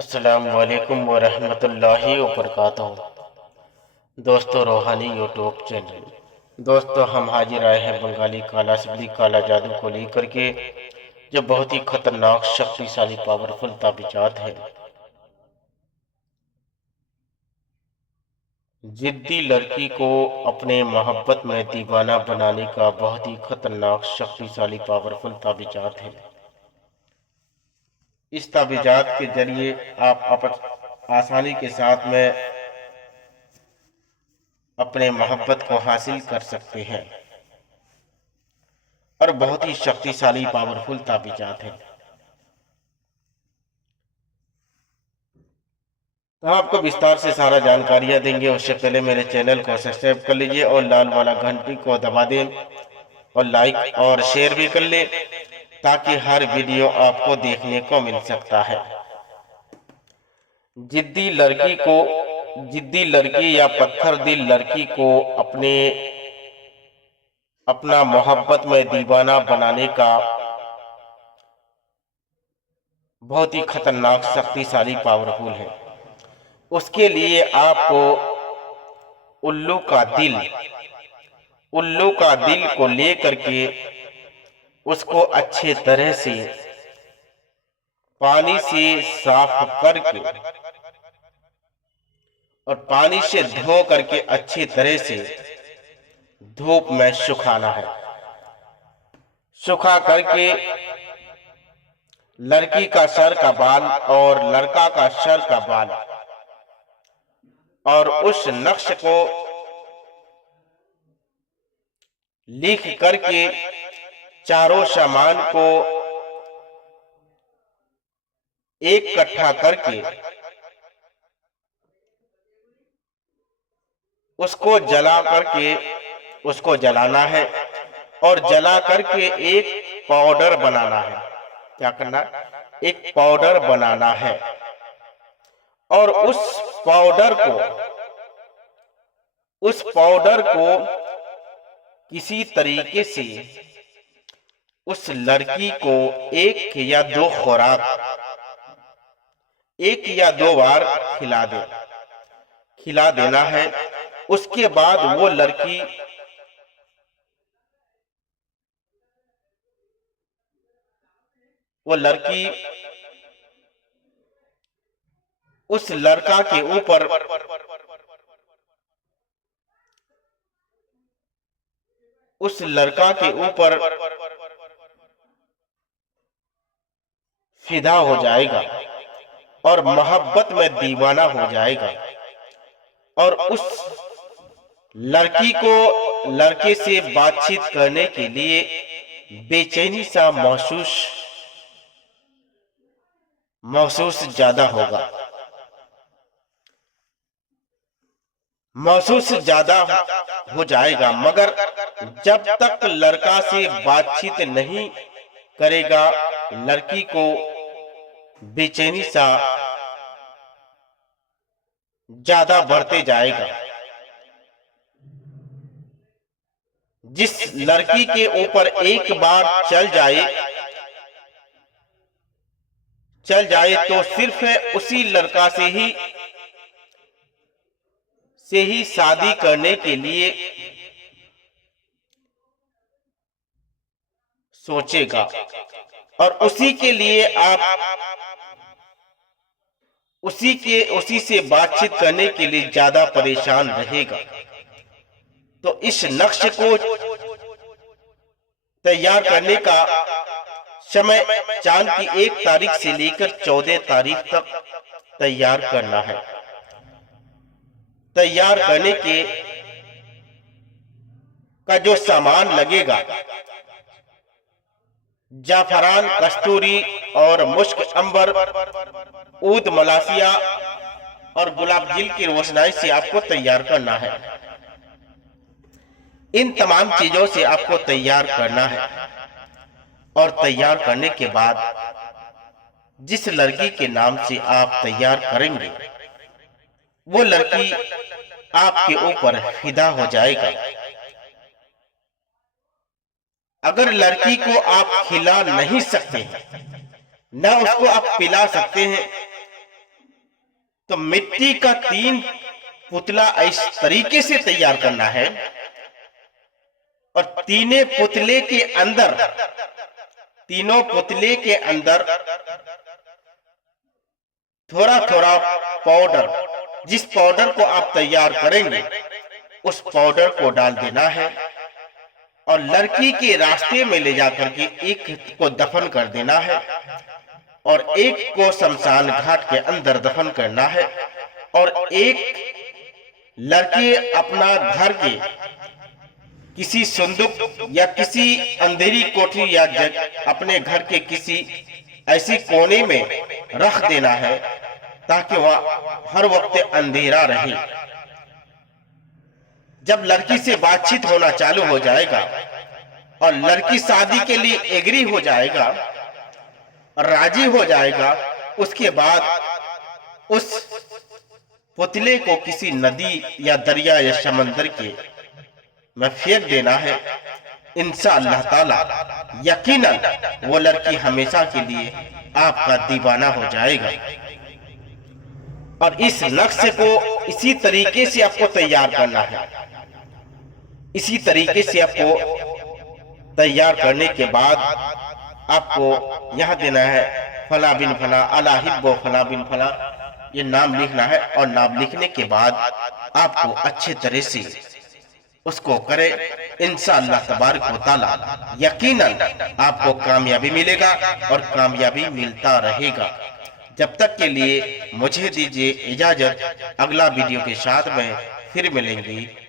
अस्सलामु अलैकुम वरहमतुल्लाहि वबरकातुहू। दोस्तों, रूहानी यूट्यूब चैनल। दोस्तों, हम हाजिर आए हैं बंगाली काला सिबली काला जादू को लेकर के, जो बहुत ही खतरनाक शक्तिशाली पावरफुल ताबीजात है। जिद्दी लड़की को अपने मोहब्बत में दीवाना बनाने का बहुत ही खतरनाक शक्तिशाली पावरफुल ताबीजात है। इस ताबीजात के जरिए आप आसानी के साथ में अपने मोहब्बत को हासिल कर सकते हैं और बहुत ही शक्तिशाली पावरफुल ताबीजात है। तो आपको विस्तार से सारा जानकारियां देंगे। उससे पहले मेरे चैनल को सब्सक्राइब कर लीजिए और लाल वाला घंटी को दबा दें और लाइक और शेयर भी कर ले, ताकि हर वीडियो आपको देखने को मिल सकता है। जिद्दी लड़की या पत्थर दिल लड़की को अपना मोहब्बत में दीवाना बनाने का बहुत ही खतरनाक शक्तिशाली पावरफुल है। उसके लिए आपको उल्लू का दिल को लेकर के उसको अच्छे तरह से पानी से साफ करके और पानी से धो करके अच्छी तरह से धूप में सुखाना है। सुखा करके लड़की का सर का बाल और लड़का का सर का बाल और उस नक्श को लिख करके चारों सामान को एक इकट्ठा करके उसको जलाना है और जला करके एक पाउडर बनाना है। क्या करना? एक पाउडर बनाना है और उस पाउडर को किसी तरीके से उस लड़की को एक या दो बार खिला देना है। उसके बाद वो लड़की उस लड़का के ऊपर फिदा हो जाएगा और मोहब्बत में दीवाना हो जाएगा और उस लड़के से बातचीत करने के लिए बेचैनी सा महसूस ज्यादा हो जाएगा। मगर जब तक लड़का से बातचीत नहीं करेगा, लड़की को बेचैनी सा ज्यादा बढ़ते जाएगा। जिस लड़की के ऊपर एक बार चल जाए तो सिर्फ उसी लड़का से ही शादी करने के लिए सोचेगा और उसी के लिए उसी से बातचीत करने के लिए ज्यादा परेशान रहेगा। तो इस नक्श को तैयार करने का समय चांद की 1 तारीख से लेकर 14 तारीख तक तैयार करना है। तैयार करने का जो सामान लगेगा, जाफरान, कस्तूरी और मुश्क अंबर, ऊद मलासिया और गुलाब जल की रोशनाई से आपको तैयार करना है। इन तमाम चीजों से आपको तैयार करना है और तैयार करने के बाद जिस लड़की के नाम से आप तैयार करेंगे, वो लड़की आपके ऊपर फिदा हो जाएगा। अगर लड़की को आप खिला नहीं सकते हैं, ना उसको आप पिला सकते हैं, तो मिट्टी का 3 पुतला इस तरीके से तैयार करना है और तीनों पुतले के अंदर थोड़ा थोड़ा पाउडर, जिस पाउडर को आप तैयार करेंगे उस पाउडर को डाल देना है और लड़की के रास्ते में ले जाकर के एक को दफन कर देना है और एक को शमशान घाट के अंदर दफन करना है और एक लड़की अपना घर के किसी संदूक या किसी अंधेरी कोठरी या अपने घर के किसी ऐसी कोने में रख देना है ताकि वह हर वक्त अंधेरा रहे। जब लड़की से बातचीत होना चालू हो जाएगा और लड़की शादी के लिए एग्री हो जाएगा, राजी हो जाएगा, उसके बाद उस पुतले को किसी नदी या दरिया या समंदर के में फेंक देना है। इंशाअल्लाह ताला यकीनन वो लड़की हमेशा के लिए आपका दीवाना हो जाएगा। और इस नक्शे को इसी तरीके से आपको तैयार करना है। इसी तरीके से आपको तैयार करने के बाद आपको यहां देना है फला बिन फला अला हिब्बो फला बिन फला, ये नाम लिखना है और नाम लिखने के बाद आपको अच्छे तरह से उसको करे। इंशाअल्लाह तबारक व तआला यकीनन आपको कामयाबी मिलेगा और कामयाबी मिलता रहेगा। जब तक के लिए मुझे दीजिए इजाजत, अगला वीडियो के साथ में फिर मिलेंगे।